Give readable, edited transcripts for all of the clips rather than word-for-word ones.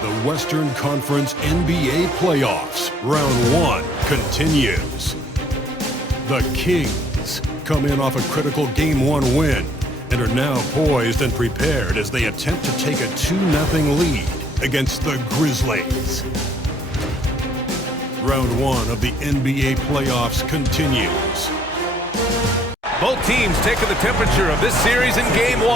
The Western Conference NBA Playoffs, Round 1 continues. The Kings come in off a critical Game 1 win and are now poised and prepared as they attempt to take a 2-0 lead against the Grizzlies. Round 1 of the NBA Playoffs continues. Both teams taking the temperature of this series in Game 1.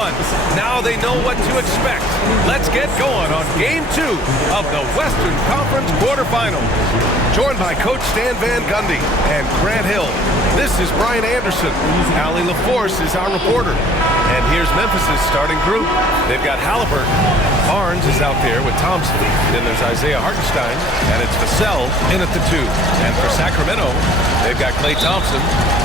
Now they know what to expect. Let's get going on Game 2 of the Western Conference quarterfinals. Joined by Coach Stan Van Gundy and Grant Hill. This is Brian Anderson. Allie LaForce is our reporter. And here's Memphis' starting group. They've got Halliburton. Barnes is out there with Thompson. Then there's Isaiah Hartenstein, and it's Vassell in at the 2. And for Sacramento, they've got Klay Thompson.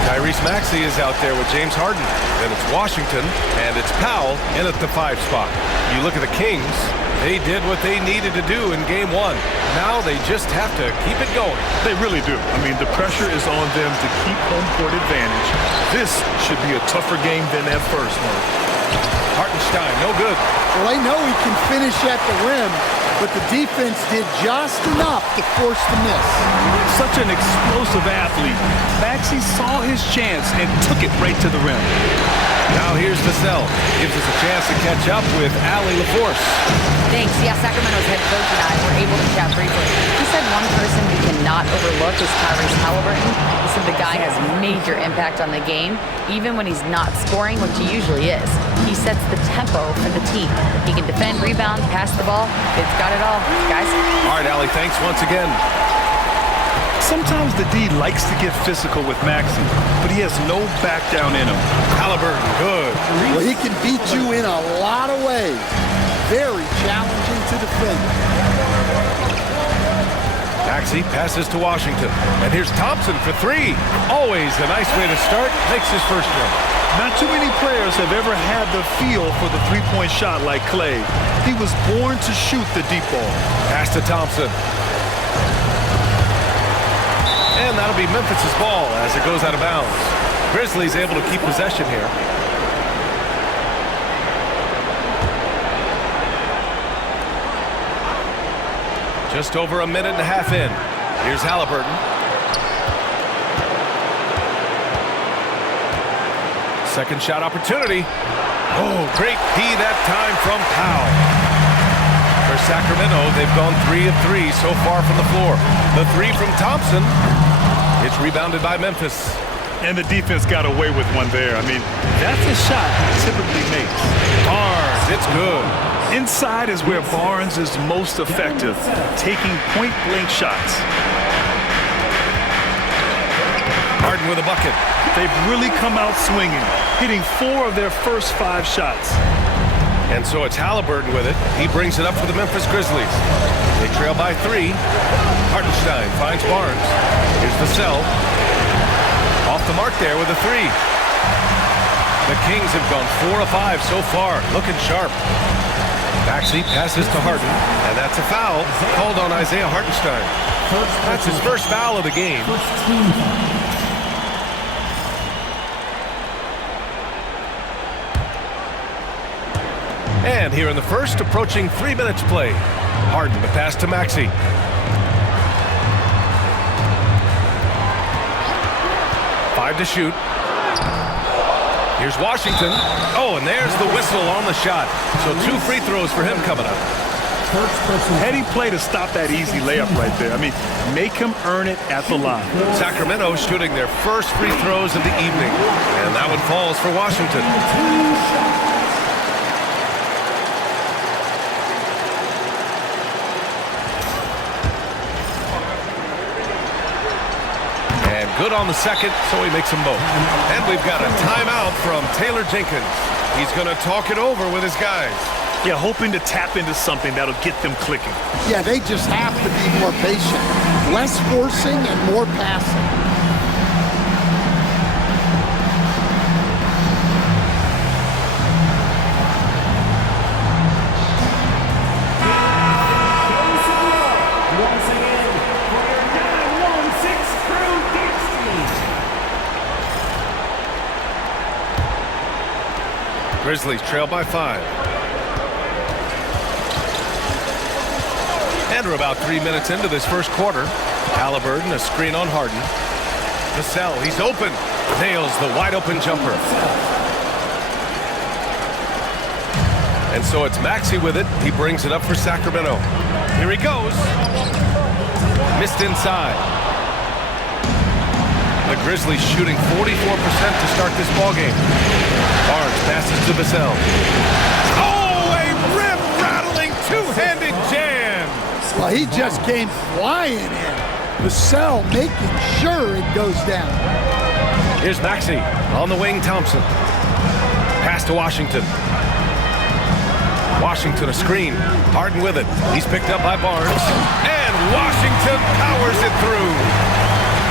Tyrese Maxey is out there with James Harden. Then it's Washington, and it's Powell in at the 5 spot. You look at the Kings, they did what they needed to do in Game 1. Now they just have to keep it going. They really do. I mean, the pressure is on them to keep home court advantage. This should be a tougher game than that first one. Hartenstein, no good. Well, they know he can finish at the rim, but the defense did just enough to force the miss. Such an explosive athlete. Maxey saw his chance and took it right to the rim. Now here's Vassell. Gives us a chance to catch up with Allie LaForce. Thanks. Yeah, Sacramento's head coach and I were able to chat briefly. He said one person we cannot overlook is Tyrese Halliburton. He said the guy has major impact on the game, even when he's not scoring, which he usually is. He sets the tempo for the team. He can defend, rebound, pass the ball. It's got it all, guys. All right, Allie, thanks once again. Sometimes the D likes to get physical with Maxey, but he has no back down in him. Halliburton, good. Well, he can beat you in a lot of ways. Very challenging to defend. Maxey passes to Washington. And here's Thompson for 3. Always a nice way to start. Makes his first one. Not too many players have ever had the feel for the three-point shot like Klay. He was born to shoot the deep ball. Pass to Thompson. And that'll be Memphis' ball as it goes out of bounds. Grizzlies able to keep possession here. Just over a minute and a half in. Here's Halliburton. Second shot opportunity. Oh, great D that time from Powell. For Sacramento, they've gone 3 of 3 so far from the floor. The 3 from Thompson. It's rebounded by Memphis. And the defense got away with one there. I mean, that's a shot he typically makes. Barnes, it's good. Inside is where Barnes is most effective, taking point-blank shots. Harden with a bucket. They've really come out swinging, hitting 4 of their first 5 shots. And so it's Halliburton with it. He brings it up for the Memphis Grizzlies. They trail by 3. Hartenstein finds Barnes. Here's Vassell. Off the mark there with a 3. The Kings have gone 4 of 5 so far, looking sharp. Maxey passes to Harden, and that's a foul called on Isaiah Hartenstein. That's his first foul of the game. And here in the first, approaching 3 minutes play. Harden, the pass to Maxey. Five to shoot. Here's Washington. Oh, and there's the whistle on the shot. So 2 free throws for him coming up. Heady play to stop that easy layup right there. I mean, make him earn it at the line. Sacramento shooting their first free throws of the evening. And that one falls for Washington. Good on the second, so he makes them both. And we've got a timeout from Taylor Jenkins. He's going to talk it over with his guys. Yeah, hoping to tap into something that'll get them clicking. Yeah, they just have to be more patient. Less forcing and more passing. Grizzlies trail by 5. And we're about 3 minutes into this first quarter. Halliburton, a screen on Harden. Vassell, he's open. Nails the wide open jumper. And so it's Maxey with it. He brings it up for Sacramento. Here he goes. Missed inside. The Grizzlies shooting 44% to start this ballgame. Barnes passes to Vassell. Oh, a rim-rattling two-handed jam. Well, he just came flying in. Vassell making sure it goes down. Here's Maxey on the wing. Thompson. Pass to Washington. Washington a screen. Harden with it. He's picked up by Barnes. And Washington powers it through.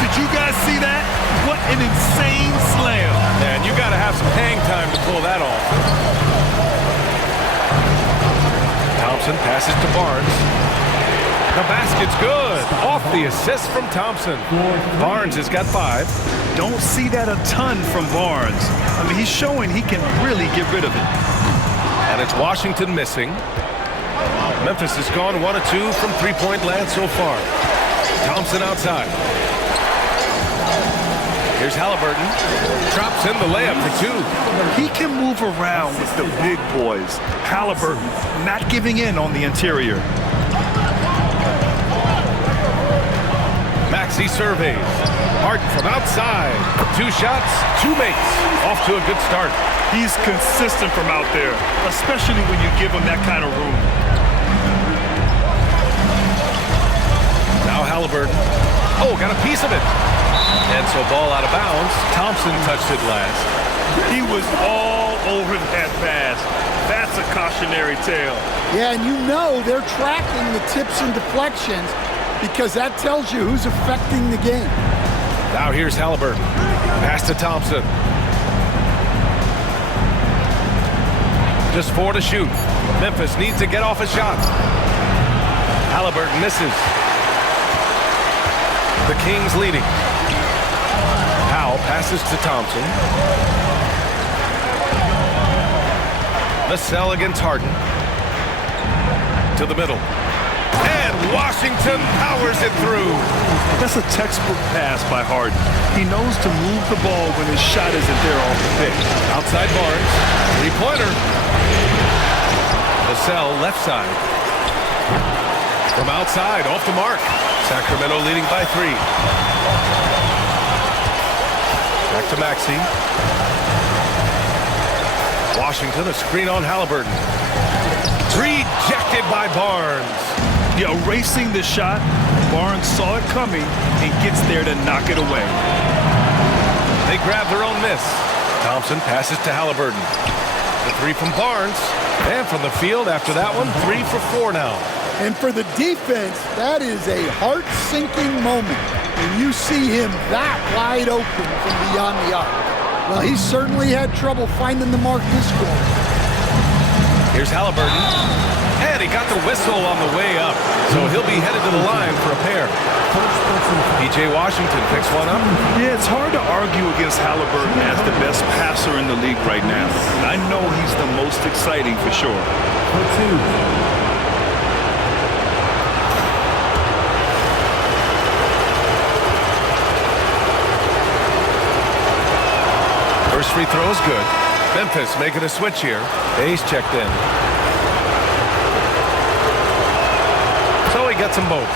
Did you guys see that? What an insane slam. Man, you got to have some hang time to pull that off. Thompson passes to Barnes. The basket's good. Off the assist from Thompson. Barnes has got 5. Don't see that a ton from Barnes. I mean, he's showing he can really get rid of it. And it's Washington missing. Memphis has gone 1 of 2 from three-point land so far. Thompson outside. Here's Halliburton. Drops in the layup for 2. He can move around with the big boys. Halliburton not giving in on the interior. Maxey surveys. Harden from outside. 2 shots, 2 makes. Off to a good start. He's consistent from out there, especially when you give him that kind of room. Now Halliburton. Oh, got a piece of it. And so ball out of bounds. Thompson touched it last. He was all over that pass. That's a cautionary tale. Yeah, and you know they're tracking the tips and deflections because that tells you who's affecting the game. Now here's Halliburton. Pass to Thompson. Just 4 to shoot. Memphis needs to get off a shot. Halliburton misses. The Kings leading. Powell passes to Thompson. Vassell against Harden. To the middle. And Washington powers it through. That's a textbook pass by Harden. He knows to move the ball when his shot isn't there off the pitch. Outside Barnes. 3-pointer. Vassell left side. From outside, off the mark. Sacramento leading by 3. Back to Maxey. Washington, a screen on Halliburton. Rejected by Barnes. Yeah, erasing the shot. Barnes saw it coming and gets there to knock it away. They grab their own miss. Thompson passes to Halliburton. The 3 from Barnes. And from the field after that one, 3 for 4 now. And for the defense, that is a heart-sinking moment when you see him that wide open from beyond the arc. Well, he certainly had trouble finding the mark this quarter. Here's Halliburton. And he got the whistle on the way up. So he'll be headed to the line for a pair. P.J. Washington picks one up. Yeah, it's hard to argue against Halliburton as the best passer in the league right now. And I know he's the most exciting for sure. First free throw is good. Memphis making a switch here. Hayes checked in. So he gets them both.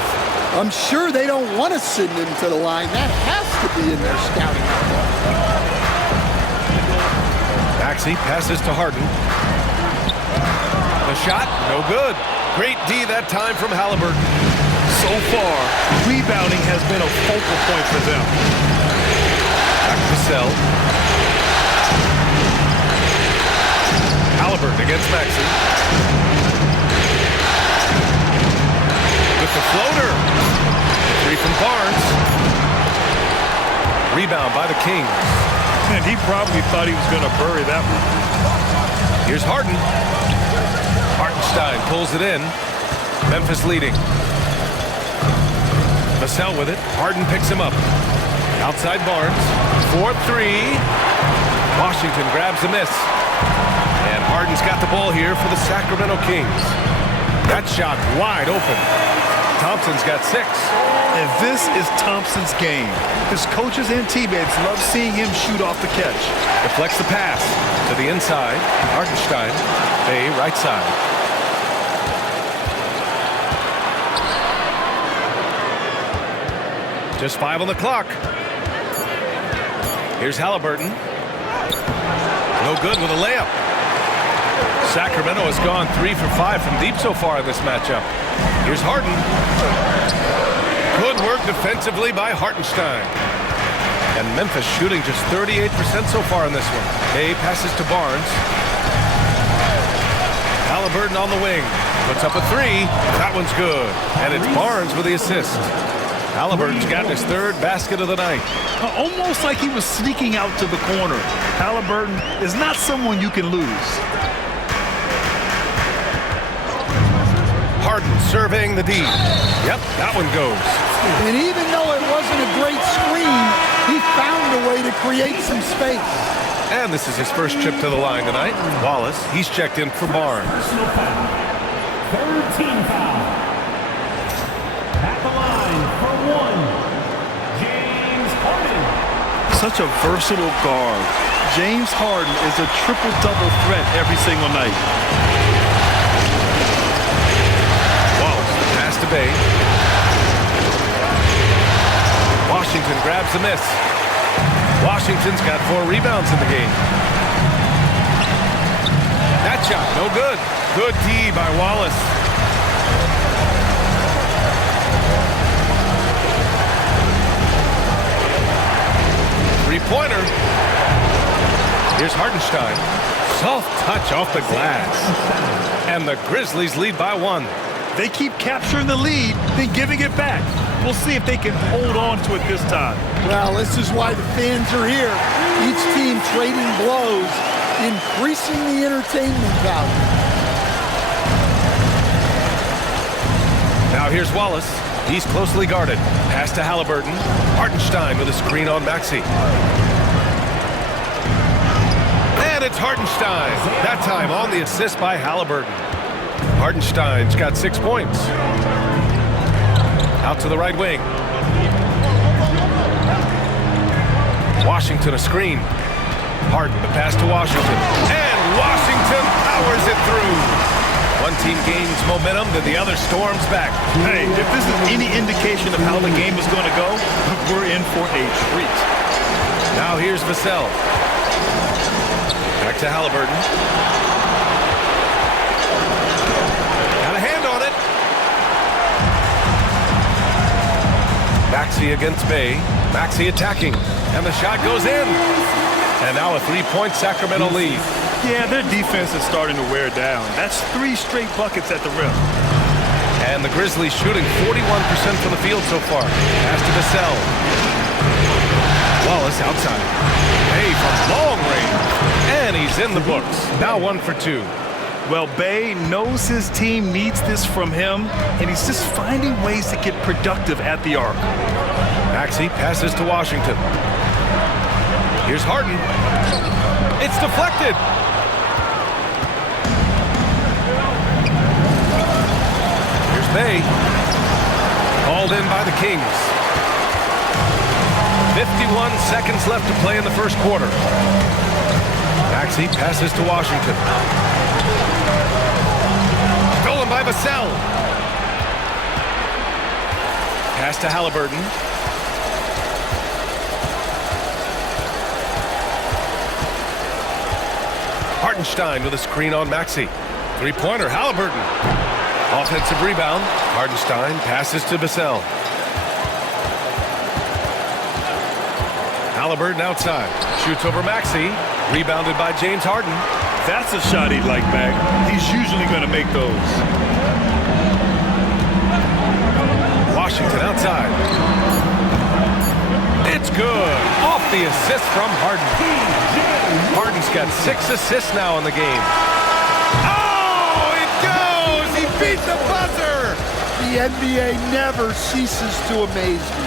I'm sure they don't want to send him to the line. That has to be in their scouting report. Maxey passes to Harden. The shot, no good. Great D that time from Halliburton. So far, rebounding has been a focal point for them. Back to Vassell. Halliburton against Maxey. With the floater. 3 from Barnes. Rebound by the Kings. And he probably thought he was going to bury that one. Here's Harden. Hartenstein pulls it in. Memphis leading. Vassell with it. Harden picks him up. Outside Barnes. 4-3. Washington grabs the miss. And Harden's got the ball here for the Sacramento Kings. That shot wide open. Thompson's got 6. And this is Thompson's game. His coaches and teammates love seeing him shoot off the catch. Deflects the pass to the inside. Hartenstein, Bay, right side. Just 5 on the clock. Here's Halliburton. No good with a layup. Sacramento has gone 3 for 5 from deep so far in this matchup. Here's Harden. Good work defensively by Hartenstein. And Memphis shooting just 38% so far in this one. Bay passes to Barnes. Halliburton on the wing. Puts up a 3. That one's good. And it's Barnes with the assist. Halliburton's gotten his 3rd basket of the night. Almost like he was sneaking out to the corner. Halliburton is not someone you can lose. Harden surveying the D. Yep, that one goes. And even though it wasn't a great screen, he found a way to create some space. And this is his first trip to the line tonight. Wallace, he's checked in for Barnes. 3rd team foul. At the line for 1, James Harden. Such a versatile guard. James Harden is a triple-double threat every single night. To Bay. Washington grabs the miss. Washington's got 4 rebounds in the game. That shot, no good. Good D by Wallace. Three-pointer. Here's Hartenstein. Soft touch off the glass. And the Grizzlies lead by 1. They keep capturing the lead, then giving it back. We'll see if they can hold on to it this time. Well, this is why the fans are here. Each team trading blows, increasing the entertainment value. Now here's Wallace. He's closely guarded. Pass to Halliburton. Hartenstein with a screen on Maxey. And it's Hartenstein. That time on the assist by Halliburton. Hartenstein's got 6 points. Out to the right wing. Washington a screen. Harden the pass to Washington. And Washington powers it through. One team gains momentum, then the other storms back. Hey, if this is any indication of how the game is going to go, we're in for a treat. Now here's Vassell. Back to Halliburton. Maxey against Bay. Maxey attacking. And the shot goes in. And now a 3-point Sacramento lead. Yeah, their defense is starting to wear down. That's 3 straight buckets at the rim. And the Grizzlies shooting 41% from the field so far. Pass to Vassell. Wallace outside. Bay from long range. And he's in the books. Now 1 for 2. Well, Bay knows his team needs this from him, and he's just finding ways to get productive at the arc. Maxey passes to Washington. Here's Harden. It's deflected. Here's Bay. Called in by the Kings. 51 seconds left to play in the first quarter. Maxey passes to Washington. Stolen by Vassell. Pass to Halliburton. Hartenstein with a screen on Maxey. Three-pointer, Halliburton. Offensive rebound. Hartenstein passes to Vassell. Halliburton outside. Shoots over Maxey. Rebounded by James Harden. That's a shot he'd like back. He's usually going to make those. Washington outside. It's good. Off the assist from Harden. Harden's got 6 assists now in the game. Oh, it goes! He beat the buzzer! The NBA never ceases to amaze me.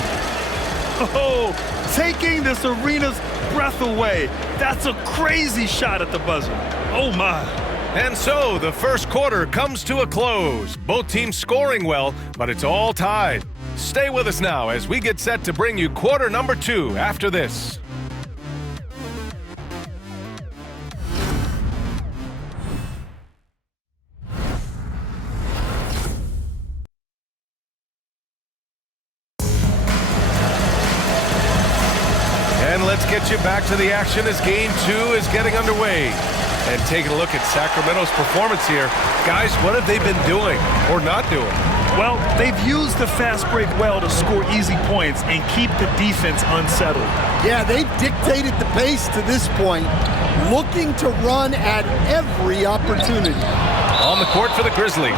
Oh, taking this arena's breath away. That's a crazy shot at the buzzer. Oh, my. And so the first quarter comes to a close. Both teams scoring well, but it's all tied. Stay with us now as we get set to bring you quarter number 2 after this. And let's get you back to the action as game 2 is getting underway. And taking a look at Sacramento's performance here. Guys, what have they been doing or not doing? Well, they've used the fast break well to score easy points and keep the defense unsettled. Yeah, they've dictated the pace to this point, looking to run at every opportunity. On the court for the Grizzlies,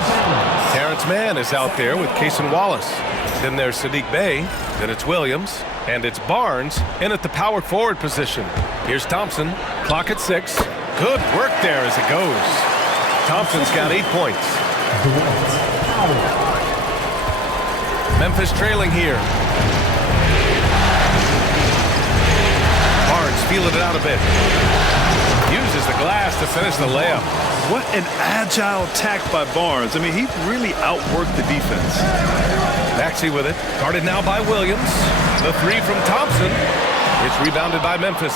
Terrence Mann is out there with Cason Wallace. Then there's Sadiq Bey, then it's Williams, and it's Barnes in at the power forward position. Here's Thompson, clock at 6. Good work there as it goes. Thompson's got 8 points. Memphis trailing here. Barnes feeling it out a bit. Uses the glass to finish the layup. What an agile attack by Barnes. I mean, he really outworked the defense. Maxey with it. Guarded now by Williams. The 3 from Thompson. It's rebounded by Memphis.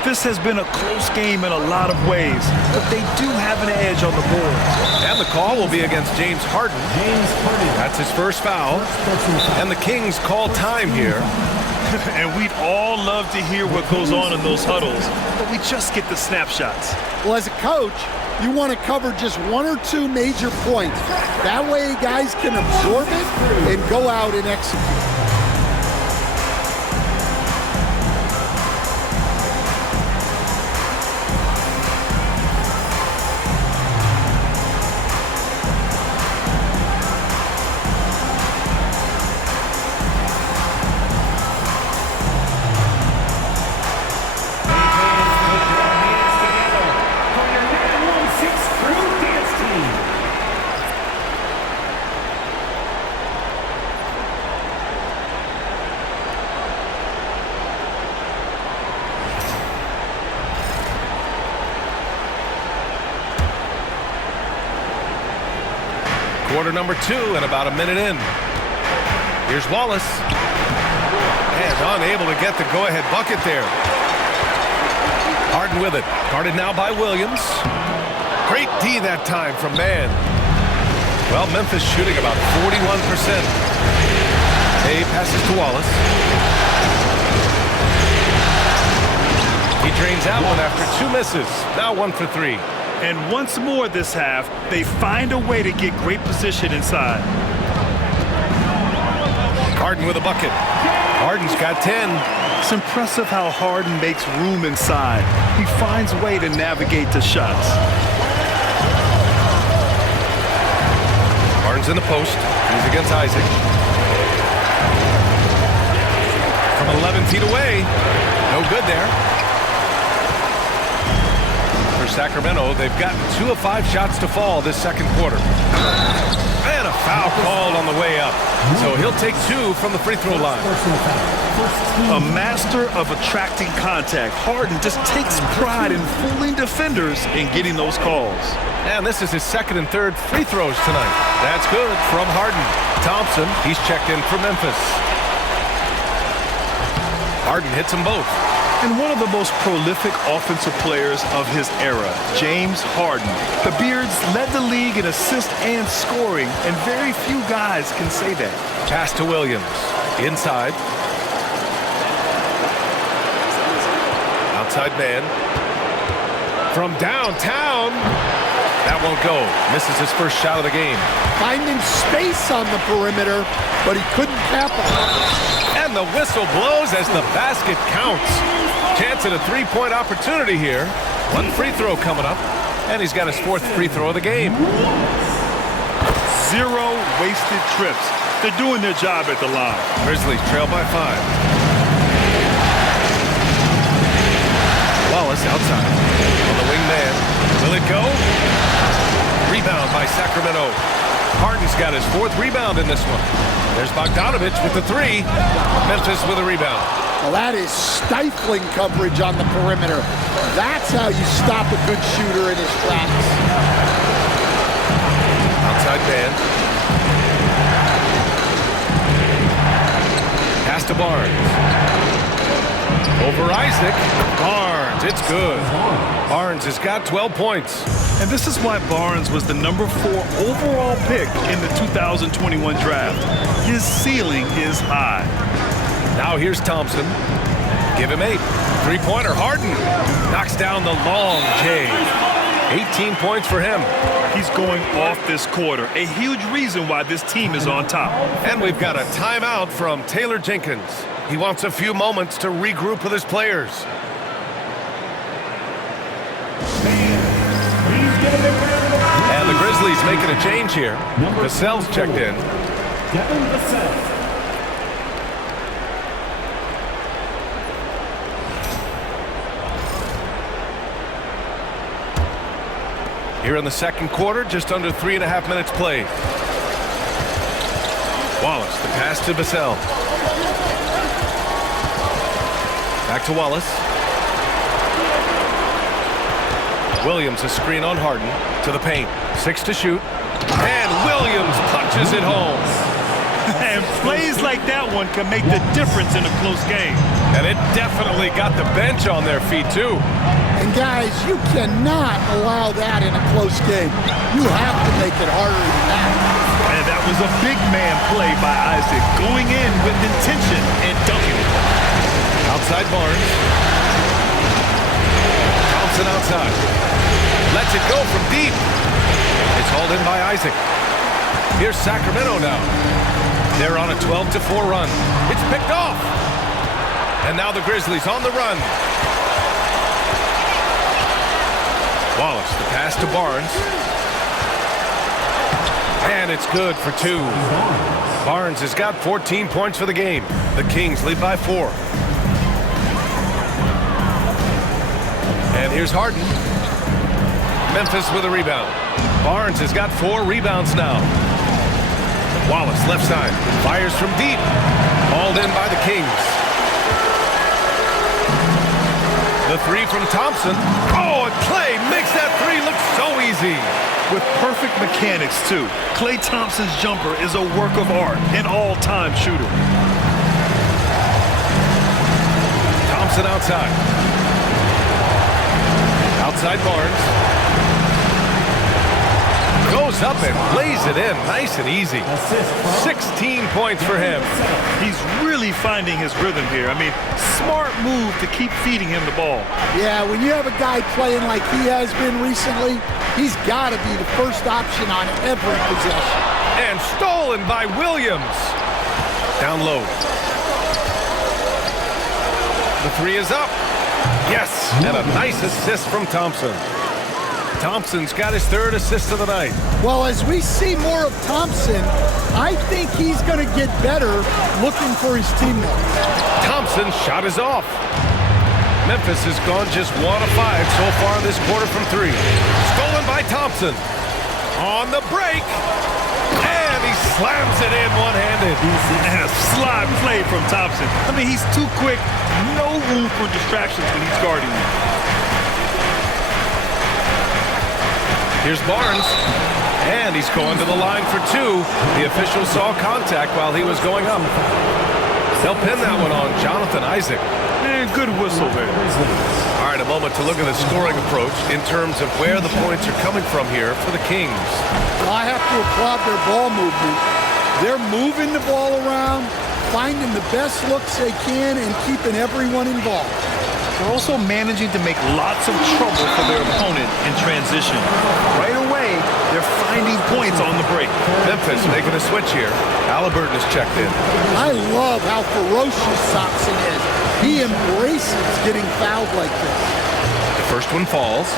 This has been a close game in a lot of ways, but they do have an edge on the board. And the call will be against James Harden. That's his first foul. And the Kings call time here. And we'd all love to hear what goes on in those huddles, but we just get the snapshots. Well, as a coach, you want to cover just 1 or 2 major points. That way guys can absorb it and go out and execute. Quarter number 2 and about a minute in. Here's Wallace. And unable to get the go-ahead bucket there. Harden with it. Guarded now by Williams. Great D that time from Mann. Well, Memphis shooting about 41%. Hay passes to Wallace. He drains that one after 2 misses. Now 1 for 3. And once more this half, they find a way to get great position inside. Harden with a bucket. Harden's got 10. It's impressive how Harden makes room inside. He finds a way to navigate the shots. Harden's in the post. He's against Isaac. From 11 feet away. No good there. For Sacramento, they've gotten 2 of 5 shots to fall this second quarter. And a foul called on the way up. So he'll take 2 from the free throw line. A master of attracting contact. Harden just takes pride in fooling defenders and getting those calls. And this is his 2nd and 3rd free throws tonight. That's good from Harden. Thompson, he's checked in for Memphis. Harden hits them both. And one of the most prolific offensive players of his era, James Harden. The Beards led the league in assists and scoring, and very few guys can say that. Pass to Williams. Inside. Outside man. From downtown. That won't go. Misses his first shot of the game. Finding space on the perimeter, but he couldn't capitalize. And the whistle blows as the basket counts. Chance at a 3-point opportunity here. 1 free throw coming up. And he's got his 4th free throw of the game. 0 wasted trips. They're doing their job at the line. Grizzlies trail by 5. Wallace outside. On the wing man. Will it go? Rebound by Sacramento. Harden's got his 4th rebound in this one. There's Bogdanovich with the 3. Memphis with a rebound. Well, that is stifling coverage on the perimeter. That's how you stop a good shooter in his tracks. Outside man. Pass to Barnes. Over Isaac. Barnes, it's good. Barnes has got 12 points. And this is why Barnes was the #4 overall pick in the 2021 draft. His ceiling is high. Now here's Thompson. Give him 8. Three-pointer, Harden. Knocks down the long J. 18 points for him. He's going off this quarter. A huge reason why this team is on top. And we've got a timeout from Taylor Jenkins. He wants a few moments to regroup with his players. And the Grizzlies making a change here. Vassell's checked in. Here in the second quarter, just under 3.5 minutes played. Wallace, the pass to Vassell. Back to Wallace. Williams, a screen on Harden. To the paint. 6 to shoot. And Williams punches it home. And plays like that one can make the difference in a close game. And it definitely got the bench on their feet, too. And guys, you cannot allow that in a close game. You have to make it harder than that. And that was a big man play by Isaac, going in with intention and dunking it. Outside Barnes. Thompson outside. Lets it go from deep. It's hauled in by Isaac. Here's Sacramento now. They're on a 12-4 run. It's picked off. And now the Grizzlies on the run. Wallace, the pass to Barnes. And it's good for 2. Barnes has got 14 points for the game. The Kings lead by 4. And here's Harden. Memphis with a rebound. Barnes has got 4 rebounds now. Wallace, left side. Fires from deep. Hauled in by the Kings. The 3 from Thompson. Oh, and Klay makes that 3 look so easy. With perfect mechanics, too. Klay Thompson's jumper is a work of art, an all-time shooter. Thompson outside. Outside Barnes. Goes up and lays it in nice and easy. 16 points for him. He's really finding his rhythm here. I mean, smart move to keep feeding him the ball. Yeah, when you have a guy playing like he has been recently, he's got to be the first option on every possession. And stolen by Williams. Down low. The 3 is up. Yes, and a nice assist from Thompson. Thompson's got his 3rd assist of the night. Well, as we see more of Thompson, I think he's going to get better looking for his teammates. Thompson's shot is off. Memphis has gone just 1 of 5 so far this quarter from 3. Stolen by Thompson. On the break. And he slams it in one-handed. And a slide play from Thompson. I mean, he's too quick. No room for distractions when he's guarding you. Here's Barnes. And he's going to the line for 2. The official saw contact while he was going up. They'll pin that one on Jonathan Isaac. And good whistle there. All right, a moment to look at the scoring approach in terms of where the points are coming from here for the Kings. Well, I have to applaud their ball movement. They're moving the ball around, finding the best looks they can, and keeping everyone involved. They're also managing to make lots of trouble for their opponent in transition. Right away, they're finding points on the break. Memphis making a switch here. Halliburton is checked in. I love how ferocious Thompson is. He embraces getting fouled like this. The first one falls.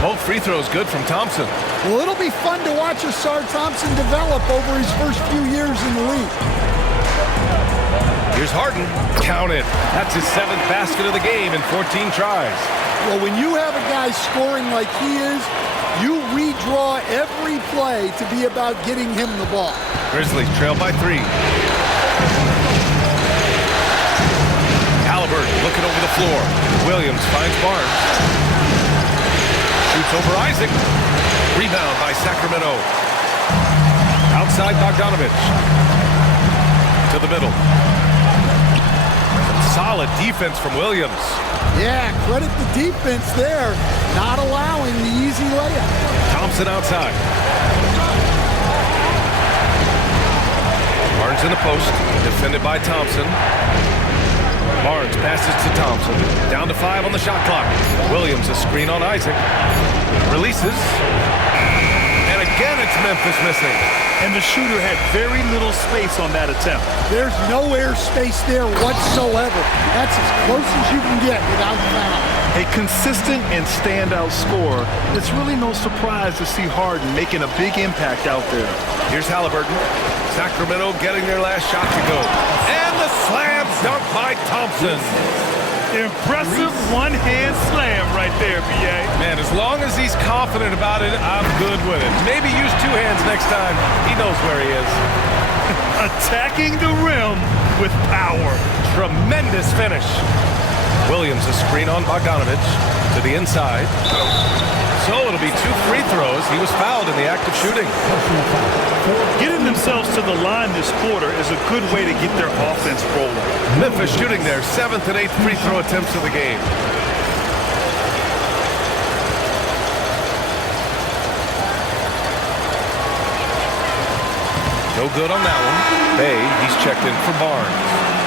Both free throws good from Thompson. Well, it'll be fun to watch Asar Thompson develop over his first few years in the league. Here's Harden. Count it. That's his 7th basket of the game in 14 tries. Well, when you have a guy scoring like he is, You redraw every play to be about getting him the ball. Grizzlies trail by 3. Halliburton looking over the floor. Williams finds Barnes. Shoots over Isaac. Rebound by Sacramento. Outside Bogdanovich. To the middle. Some solid defense from Williams. Yeah, credit the defense there, not allowing the easy layup. Thompson outside. Barnes in the post, defended by Thompson. Barnes passes to Thompson. Down to 5 on the shot clock. Williams a screen on Isaac. Releases. And again it's Memphis missing. And the shooter had very little space on that attempt. There's no air space there whatsoever. That's as close as you can get without foul. A consistent and standout scorer. It's really no surprise to see Harden making a big impact out there. Here's Halliburton. Sacramento getting their last shot to go. And the slam dunk by Thompson. Impressive one-hand slam right there, B.A. Man, as long as he's confident about it, I'm good with it. Maybe use 2 hands next time. He knows where he is. Attacking the rim with power. Tremendous finish. Williams a screen on Bogdanovich to the inside. So it'll be 2 free throws. He was fouled in the act of shooting. Getting themselves to the line this quarter is a good way to get their offense rolling. Memphis shooting their 7th and 8th free throw attempts of the game. No good on that one. Bay, he's checked in for Barnes.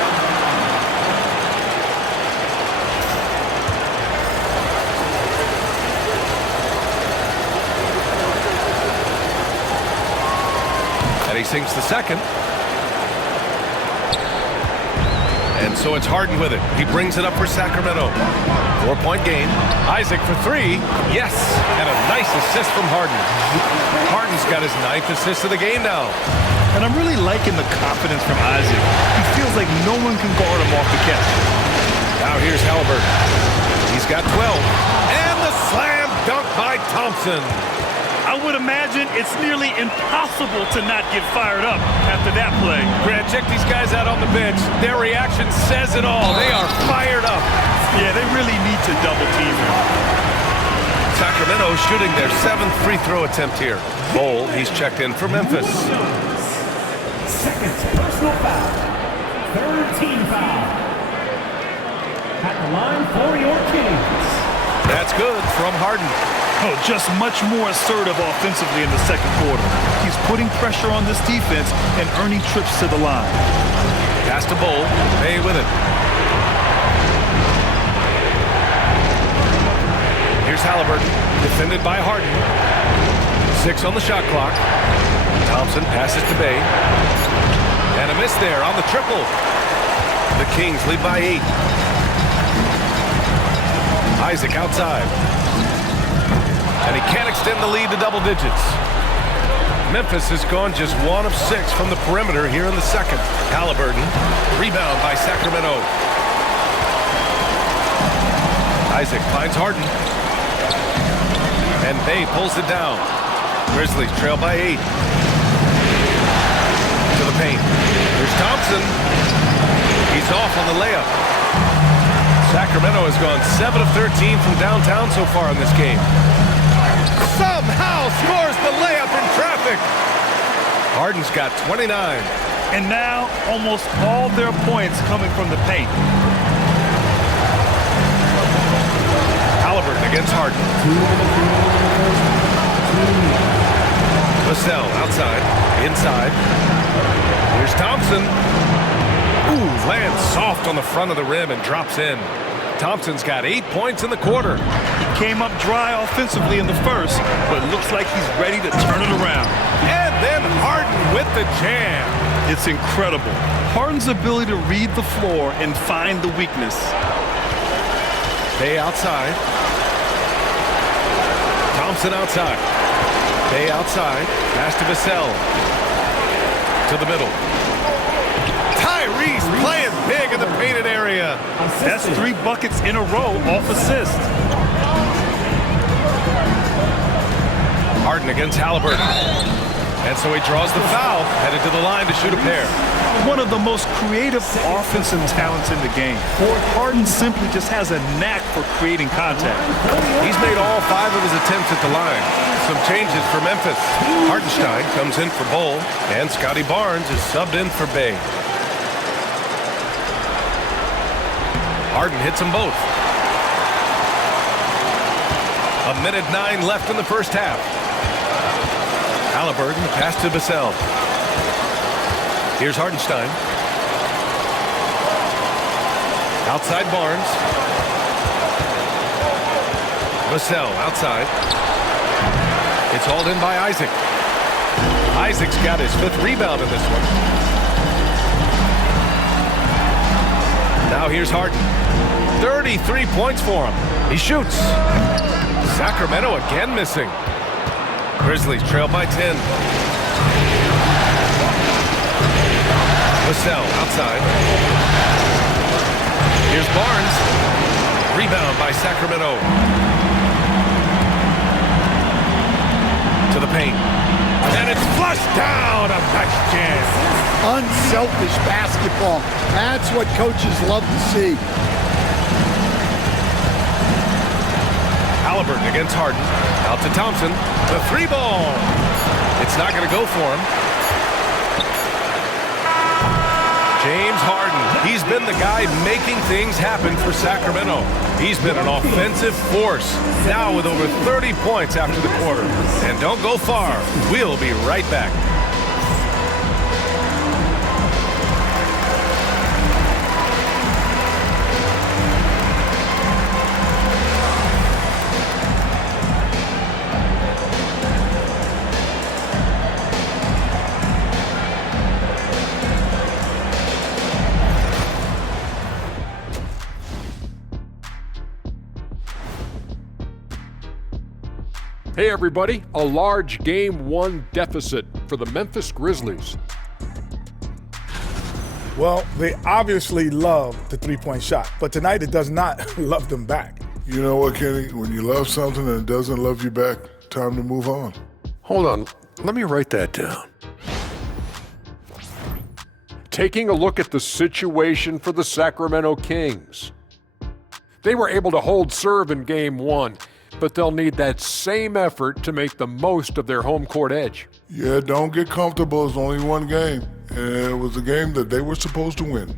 And he sinks the second. And so it's Harden with it. He brings it up for Sacramento. 4-point game. Isaac for 3. Yes. And a nice assist from Harden. Harden's got his 9th assist of the game now. And I'm really liking the confidence from Isaac. He feels like no one can guard him off the catch. Now here's Halliburton. He's got 12. And the slam dunk by Thompson. I would imagine it's nearly impossible to not get fired up after that play. Grant, check these guys out on the bench. Their reaction says it all. They are fired up. Yeah, they really need to double team him. Sacramento shooting their 7th free throw attempt here. Bol, he's checked in for Memphis. Second personal foul. 3rd team foul. At the line for your Kings. That's good from Harden. Oh, just much more assertive offensively in the second quarter. He's putting pressure on this defense and earning trips to the line. Pass to Bol. Bay with it. Here's Halliburton, defended by Harden. 6 on the shot clock. Thompson passes to Bay. And a miss there on the triple. The Kings lead by 8. Isaac outside. And he can't extend the lead to double digits. Memphis has gone just 1 of 6 from the perimeter here in the second. Halliburton, rebound by Sacramento. Isaac finds Harden. And Bay pulls it down. Grizzlies trail by 8. To the paint. There's Thompson. He's off on the layup. Sacramento has gone 7 of 13 from downtown so far in this game. Somehow scores the layup in traffic. Harden's got 29. And now almost all their points coming from the paint. Halliburton against Harden. Vassell outside, inside. Here's Thompson. Ooh, lands soft on the front of the rim and drops in. Thompson's got 8 points in the quarter. He came up dry offensively in the first, but looks like he's ready to turn it around. And then Harden with the jam. It's incredible. Harden's ability to read the floor and find the weakness. Bay outside. Thompson outside. Bay outside. Pass to Vassell. To the middle. Tyrese playing big in the painted area. That's 3 buckets in a row off assist. Harden against Halliburton. And so he draws the foul, headed to the line to shoot a pair. One of the most creative offensive talents in the game. Harden simply just has a knack for creating contact. He's made all 5 of his attempts at the line. Some changes for Memphis. Hartenstein comes in for Bull, and Scotty Barnes is subbed in for Bay. Harden hits them both. 1:09 left in the first half. Halliburton pass to Vassell. Here's Hartenstein. Outside Barnes. Vassell outside. It's hauled in by Isaac. Isaac's got his 5th rebound in this one. Now here's Harden. 33 points for him. He shoots. Sacramento again missing. Grizzlies trail by 10. Vassell outside. Here's Barnes. Rebound by Sacramento. To the paint. And it's flushed down. A nice jam. Unselfish basketball. That's what coaches love to see. Halliburton against Harden. Out to Thompson. The 3 ball. It's not going to go for him. James Harden. He's been the guy making things happen for Sacramento. He's been an offensive force. Now with over 30 points after the quarter. And don't go far. We'll be right back. Hey everybody, a large Game 1 deficit for the Memphis Grizzlies. Well, they obviously love the three-point shot, but tonight it does not love them back. You know what, Kenny? When you love something and it doesn't love you back, time to move on. Hold on, let me write that down. Taking a look at the situation for the Sacramento Kings. They were able to hold serve in Game 1, but they'll need that same effort to make the most of their home court edge. Yeah, don't get comfortable. It's only one game, and it was a game that they were supposed to win.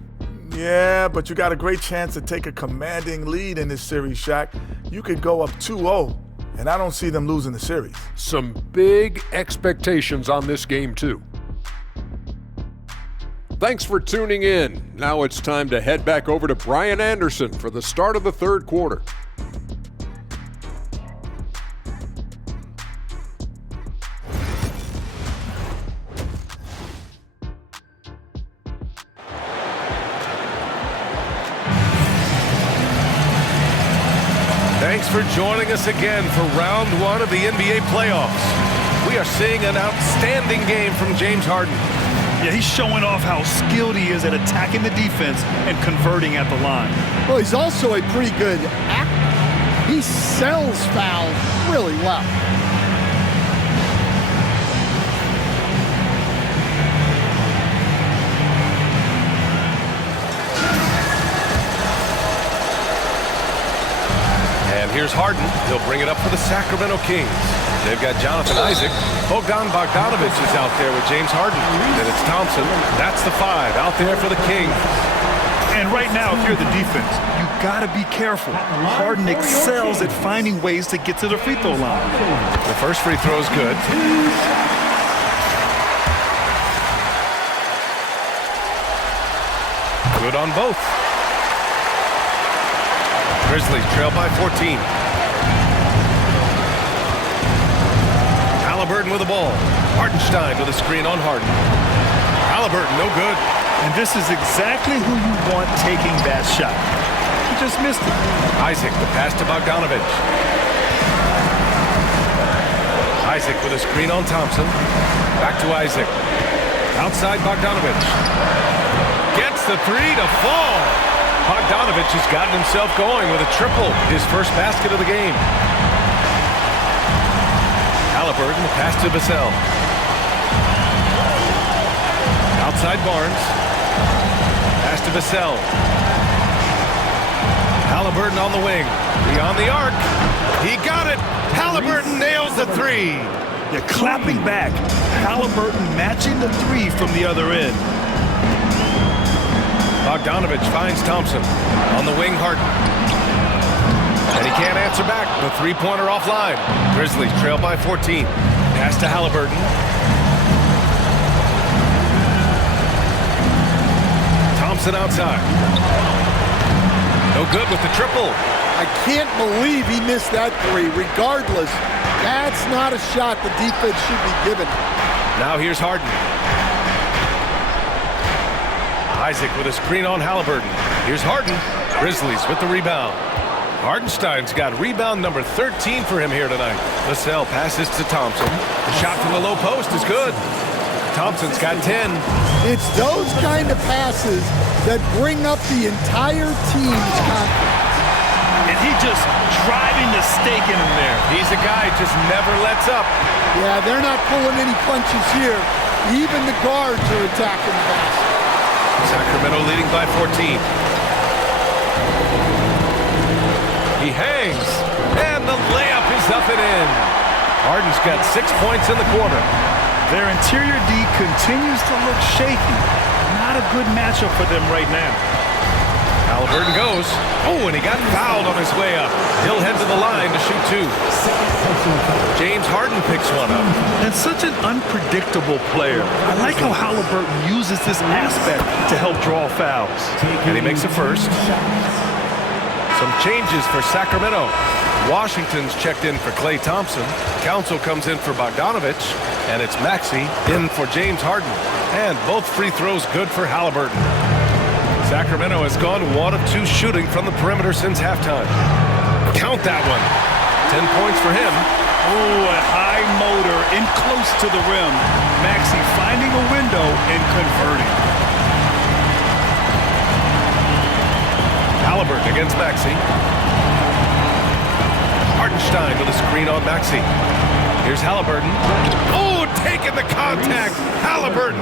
Yeah, but you got a great chance to take a commanding lead in this series, Shaq. You could go up 2-0, and I don't see them losing the series. Some big expectations on this game, too. Thanks for tuning in. Now it's time to head back over to Brian Anderson for the start of the third quarter. Thanks for joining us again for round 1 of the NBA playoffs. We are seeing an outstanding game from James Harden. Yeah, he's showing off how skilled he is at attacking the defense and converting at the line. Well, he's also a pretty good actor. He sells fouls really well. And here's Harden. He'll bring it up for the Sacramento Kings. They've got Jonathan Isaac. Bogdan Bogdanovic is out there with James Harden. Then it's Thompson. That's the 5 out there for the Kings. And right now, if you're the defense, you gotta be careful. Harden excels at finding ways to get to the free throw line. The first free throw is good. Good on both. Grizzlies trail by 14. Halliburton with the ball. Hartenstein with a screen on Harden. Halliburton, no good. And this is exactly who you want taking that shot. He just missed it. Isaac, the pass to Bogdanovic. Isaac with a screen on Thompson. Back to Isaac. Outside Bogdanovic. Gets the 3 to fall. Bogdanovic has gotten himself going with a triple, his first basket of the game. Halliburton, pass to Vassell. Outside Barnes. Pass to Vassell. Halliburton on the wing. Beyond the arc. He got it. Halliburton nails the three. You're clapping back. Halliburton matching the three from the other end. Bogdanovich finds Thompson. On the wing, Harden. And he can't answer back. The three-pointer offline. Grizzlies trail by 14. Pass to Halliburton. Thompson outside. No good with the triple. I can't believe he missed that three. Regardless, that's not a shot the defense should be given. Now here's Harden. Isaac with a screen on Halliburton. Here's Harden. Grizzlies with the rebound. Hardenstein's got rebound number 13 for him here tonight. Vassell passes to Thompson. The shot from the low post is good. Thompson's got 10. It's those kind of passes that bring up the entire team's confidence. And he just driving the stake in him there. He's a guy who just never lets up. Yeah, they're not pulling any punches here. Even the guards are attacking the basket. Sacramento leading by 14. He hangs, and the layup is up and in. Harden's got 6 points in the quarter. Their interior D continues to look shaky. Not a good matchup for them right now. Halliburton goes. Oh, and he got fouled on his way up. He'll head to the line to shoot two. James Harden picks one up. And such an unpredictable player. I like how Halliburton uses this aspect to help draw fouls. And he makes a first. Some changes for Sacramento. Washington's checked in for Klay Thompson. Council comes in for Bogdanovich. And it's Maxey in for James Harden. And both free throws good for Halliburton. Sacramento has gone 1 of 2 shooting from the perimeter since halftime. Count that one. 10 points for him. Oh, a high motor in close to the rim. Maxey finding a window and converting. Halliburton against Maxey. Hartenstein with a screen on Maxey. Here's Halliburton. Oh, taking the contact. Halliburton.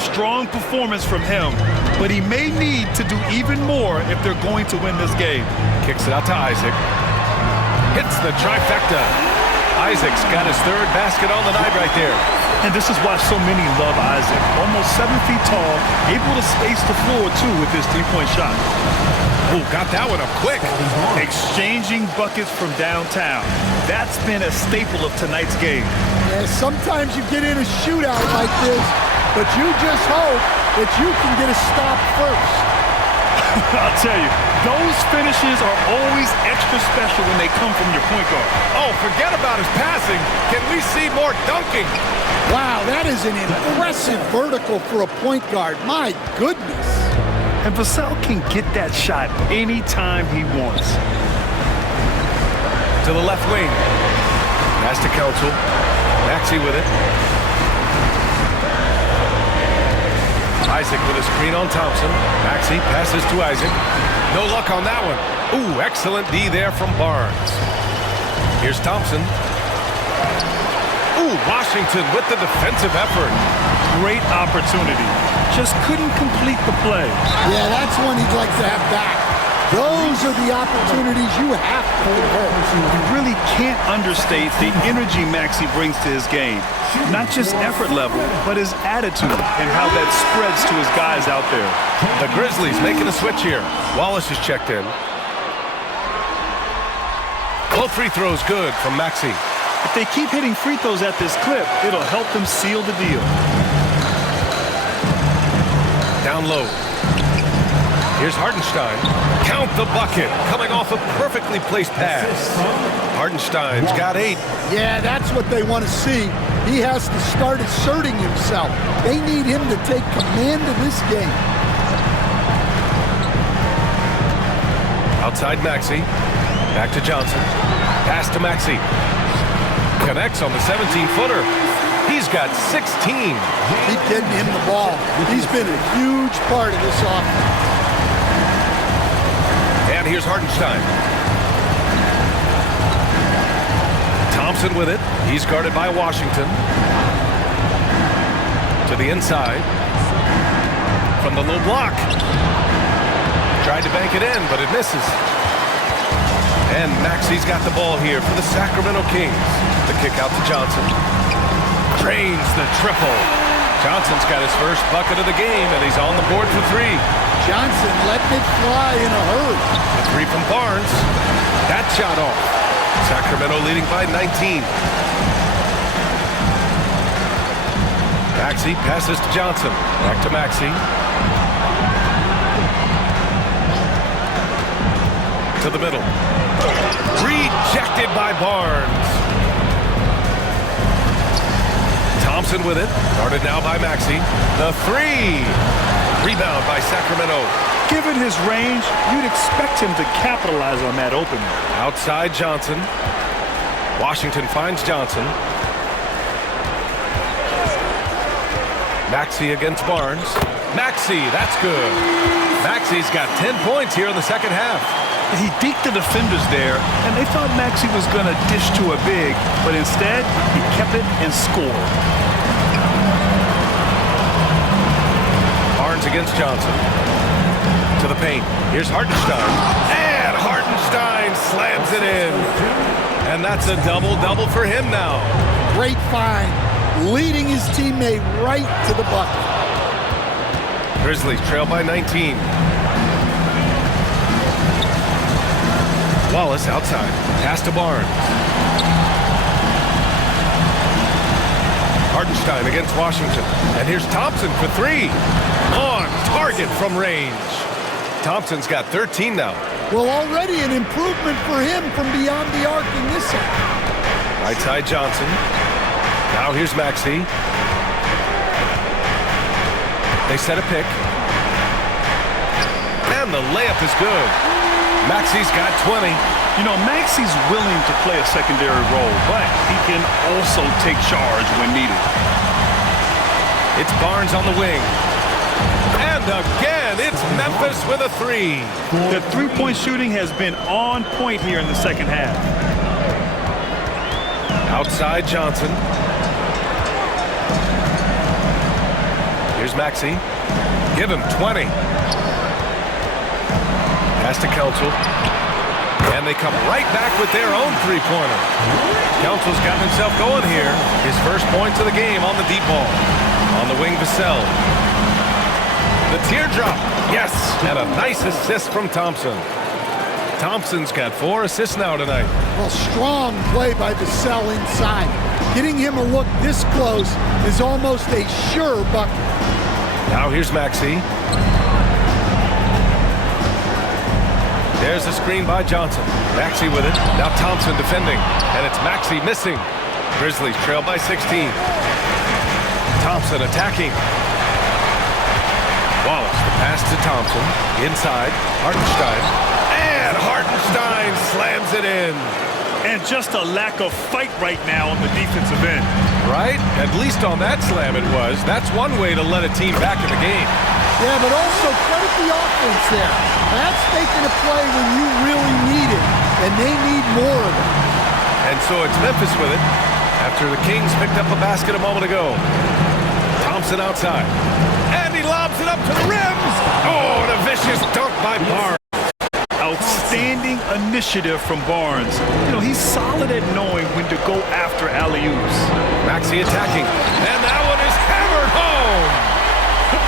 Strong performance from him, but he may need to do even more if they're going to win this game. Kicks it out to Isaac. Hits the trifecta. Isaac's got his 3rd basket on the night right there. And this is why so many love Isaac. Almost 7 feet tall, able to space the floor, too, with his three-point shot. Oh, got that one up quick. Exchanging buckets from downtown. That's been a staple of tonight's game. Yeah, sometimes you get in a shootout like this, but you just hope that you can get a stop first. I'll tell you, those finishes are always extra special when they come from your point guard. Oh, forget about his passing. Can we see more dunking? Wow, that is an impressive vertical for a point guard. My goodness. And Vassell can get that shot anytime he wants. To the left wing. Pass to Council. Maxey with it. Isaac with a screen on Thompson. Maxey passes to Isaac. No luck on that one. Ooh, excellent D there from Barnes. Here's Thompson. Ooh, Washington with the defensive effort. Great opportunity. Just couldn't complete the play. Yeah, that's one he'd like to have back. Those are the opportunities you have to convert. You really can't understate the energy Maxey brings to his game. Not just effort level, but his attitude and how that spreads to his guys out there. The Grizzlies making a switch here. Wallace is checked in. Both free throws good from Maxey. If they keep hitting free throws at this clip, it'll help them seal the deal. Down low. Here's Hartenstein. Count the bucket. Coming off a perfectly placed pass. Hartenstein's got 8. Yeah, that's what they want to see. He has to start asserting himself. They need him to take command of this game. Outside Maxey. Back to Johnson. Pass to Maxey. Connects on the 17-footer. He's got 16. Keep getting him the ball. He's been a huge part of this offense. And here's Hartenstein. Thompson with it. He's guarded by Washington. To the inside. From the low block. Tried to bank it in, but it misses. And Maxi's got the ball here for the Sacramento Kings. The kick out to Johnson. Drains the triple. Johnson's got his first bucket of the game, and he's on the board for three. Johnson letting it fly in a hurry. The three from Barnes. That shot off. Sacramento leading by 19. Maxey passes to Johnson. Back to Maxey. To the middle. Rejected by Barnes. Thompson with it. Guarded now by Maxey. The three. Rebound by Sacramento. Given his range, you'd expect him to capitalize on that opening. Outside Johnson. Washington finds Johnson. Maxey against Barnes. Maxey, that's good. Maxey's got 10 points here in the second half. He deked the defenders there, and they thought Maxey was going to dish to a big, but instead, he kept it and scored. Barnes against Johnson. To the paint. Here's Hartenstein. And Hartenstein slams it in. And that's a double-double for him now. Great find. Leading his teammate right to the bucket. Grizzlies trail by 19. Wallace outside. Pass to Barnes. Hartenstein against Washington. And here's Thompson for three. On target from range. Thompson's got 13 now. Well, already an improvement for him from beyond the arc in this end. Right side Johnson. Now here's Maxey. They set a pick. And the layup is good. Maxey's got 20. You know, Maxey's willing to play a secondary role, but he can also take charge when needed. It's Barnes on the wing. And again, it's Memphis with a three. The three-point shooting has been on point here in the second half. Outside Johnson. Here's Maxey. Give him 20. Pass to Council. And they come right back with their own three-pointer. Council's gotten himself going here. His first points of the game on the deep ball. On the wing, Vassell. The teardrop. Yes. And a nice assist from Thompson. Thompson's got 4 assists now tonight. Well, strong play by Vassell inside. Getting him a look this close is almost a sure bucket. Now here's Maxey. There's the screen by Johnson. Maxey with it. Now Thompson defending. And it's Maxey missing. Grizzlies trail by 16. Thompson attacking. Wallace, the pass to Thompson. Inside. Hartenstein. And Hartenstein slams it in. And just a lack of fight right now on the defensive end. Right? At least on that slam it was. That's one way to let a team back in the game. Yeah, but also credit the offense there. That's making a play when you really need it, and they need more of it. And so it's Memphis with it after the Kings picked up a basket a moment ago. Thompson outside. And he lobs it up to the rim. Oh, and a vicious dunk by Barnes. Outstanding initiative from Barnes. You know, he's solid at knowing when to go after alley-oops. Maxey attacking. And that one is hammered home.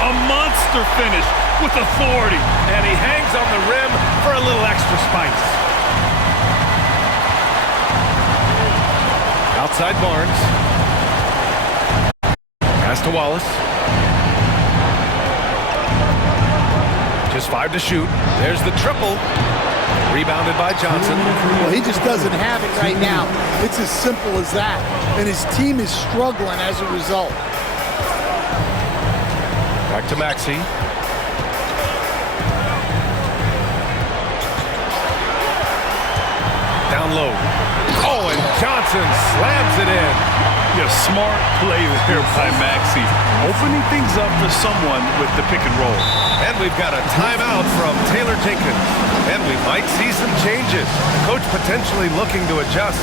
A monster finish with authority. And he hangs on the rim for a little extra spice. Outside Barnes. Pass to Wallace. Just 5 to shoot. There's the triple. Rebounded by Johnson. Well, he just doesn't have it right now. It's as simple as that. And his team is struggling as a result. Back to Maxey. Down low. Oh, and Johnson slams it in. Yeah, smart play there by Maxey. Opening things up for someone with the pick and roll. And we've got a timeout from Taylor Jenkins. And we might see some changes. Coach potentially looking to adjust.